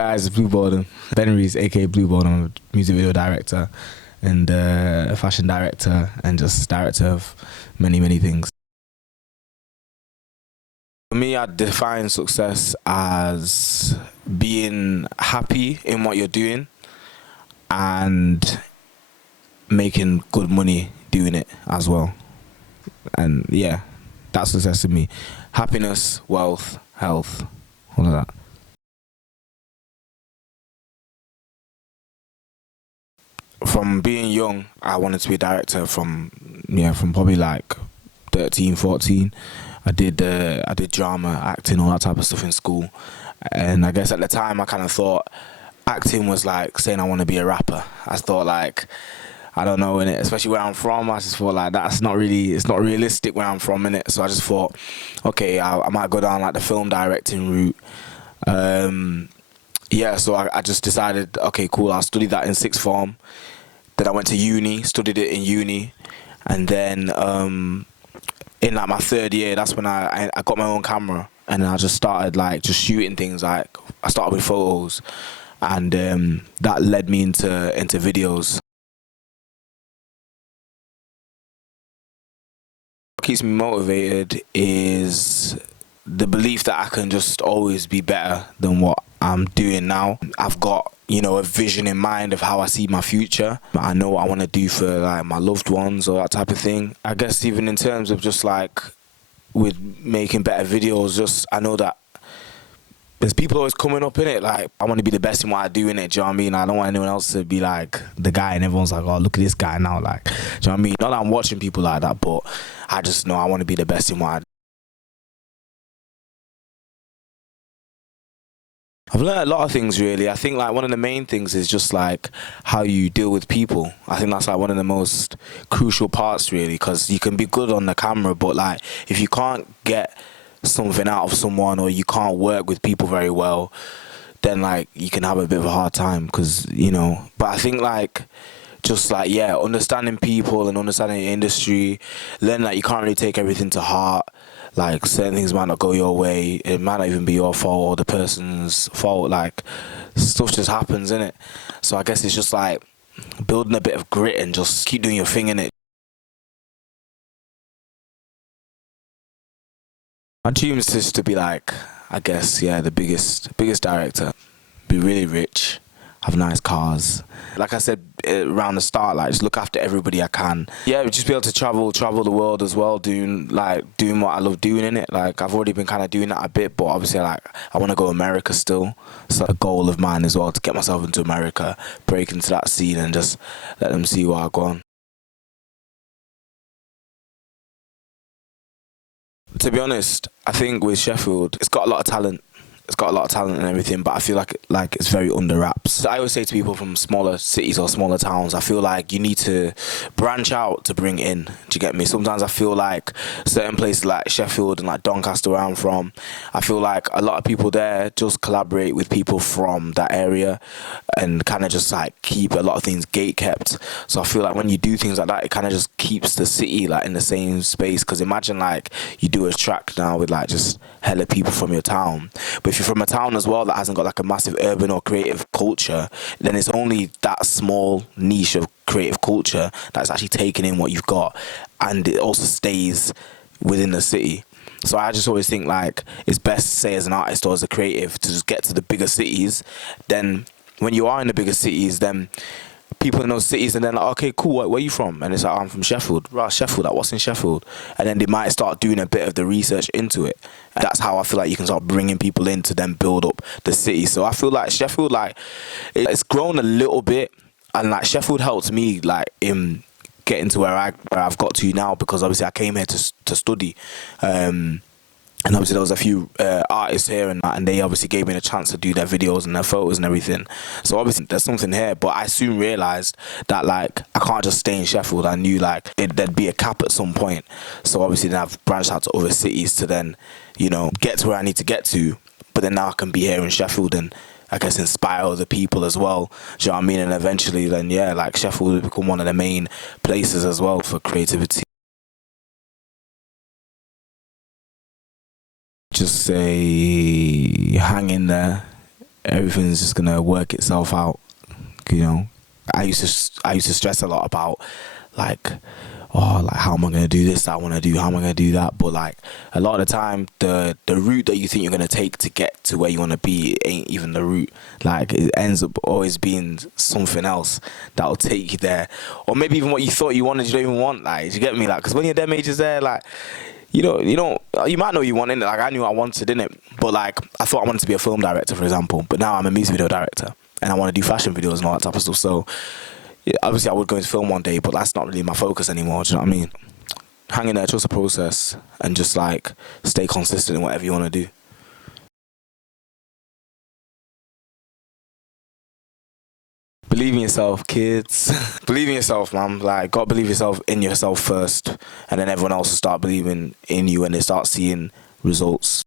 guys, it's Blue Boredom. Veni's aka Blue Boredom. I'm a music video director and a fashion director and just director of many things. For me, I define success as being happy in what you're doing and making good money doing it as well. And yeah, that's success to me. Happiness, wealth, health, all of that. From being young, I wanted to be a director from probably like 13, 14. I did drama, acting, all that type of stuff in school. And I guess at the time I kind of thought acting was like saying I want to be a rapper. I thought like, I don't know, innit? Especially where I'm from, I just thought like it's not realistic where I'm from, innit? So I just thought, okay, I might go down like the film directing route. Yeah, so I just decided, okay, cool, I'll study that in sixth form. Then I went to uni, studied it in uni, and then in like my third year, that's when I got my own camera, and I just started like just shooting things. Like I started with photos, and that led me into videos. What keeps me motivated is the belief that I can just always be better than what I'm doing now. I've got, you know, a vision in mind of how I see my future. I know what I want to do for like my loved ones or that type of thing. I guess even in terms of just like with making better videos, just I know that there's people always coming up in it. Like I want to be the best in what I do in it. Do you know what I mean? I don't want anyone else to be like the guy and everyone's like, oh, look at this guy now. Like, do you know what I mean? Not that I'm watching people like that, but I just know I want to be the best in what I do. I've learned a lot of things really. I think like one of the main things is just like how you deal with people. I think that's like one of the most crucial parts really, because you can be good on the camera, but like if you can't get something out of someone or you can't work with people very well, then like you can have a bit of a hard time, because you know. But I think like just like, yeah, understanding people and understanding the industry, learn that you can't really take everything to heart. Like certain things might not go your way, it might not even be your fault or the person's fault. Like stuff just happens, innit? So I guess it's just like building a bit of grit and just keep doing your thing, innit? My dream is just to be like, I guess, yeah, the biggest director, be really rich, have nice cars. Like I said around the start, like just look after everybody I can. Yeah, just be able to travel the world as well, doing what I love doing in it. Like I've already been kind of doing that a bit, but obviously like I want to go to America still. So a goal of mine as well to get myself into America, break into that scene and just let them see where I go on. To be honest, I think with Sheffield, it's got a lot of talent. It's got a lot of talent and everything, but I feel like it's very under wraps. I always say to people from smaller cities or smaller towns, I feel like you need to branch out to bring in. Do you get me? Sometimes I feel like certain places like Sheffield and like Doncaster where I'm from, I feel like a lot of people there just collaborate with people from that area and kind of just like keep a lot of things gate kept. So I feel like when you do things like that, it kind of just keeps the city like in the same space. Because imagine like you do a track now with like just hella people from your town, but if you're from a town as well that hasn't got like a massive urban or creative culture, then it's only that small niche of creative culture that's actually taking in what you've got, and it also stays within the city. So I just always think like it's best, say as an artist or as a creative, to just get to the bigger cities. Then when you are in the bigger cities, then people in those cities, and then like, okay, cool, where are you from? And it's like, I'm from Sheffield. Right, Sheffield, like what's in Sheffield? And then they might start doing a bit of the research into it. And that's how I feel like you can start bringing people in to then build up the city. So I feel like Sheffield, like it's grown a little bit, and like Sheffield helped me like in getting to where I've got to now, because obviously I came here to study. And obviously there was a few artists here and they obviously gave me the chance to do their videos and their photos and everything. So obviously there's something here, but I soon realised that like I can't just stay in Sheffield. I knew like there'd be a cap at some point. So obviously then I've branched out to other cities to then, you know, get to where I need to get to. But then now I can be here in Sheffield and I guess inspire other people as well. Do you know what I mean? And eventually then, yeah, like Sheffield will become one of the main places as well for creativity. Just say hang in there. everything's just gonna work itself out. You know, I used to stress a lot about like, oh, like how am I gonna do this? I want to do. How am I gonna do that? But like a lot of the time, the route that you think you're gonna take to get to where you want to be ain't even the route. Like it ends up always being something else that'll take you there, or maybe even what you thought you wanted, you don't even want. Like, do you get me? Like, because when your dem age is there, like. You might know you want in it. Like I knew I wanted in it, but like I thought I wanted to be a film director, for example. But now I'm a music video director, and I want to do fashion videos and all that type of stuff. So yeah, obviously I would go into film one day, but that's not really my focus anymore. Do you know what I mean? Hang in there, trust the process, and just like stay consistent in whatever you want to do. Believe in yourself, kids. Believe in yourself, man. Like, gotta believe yourself in yourself first, and then everyone else will start believing in you when they start seeing results.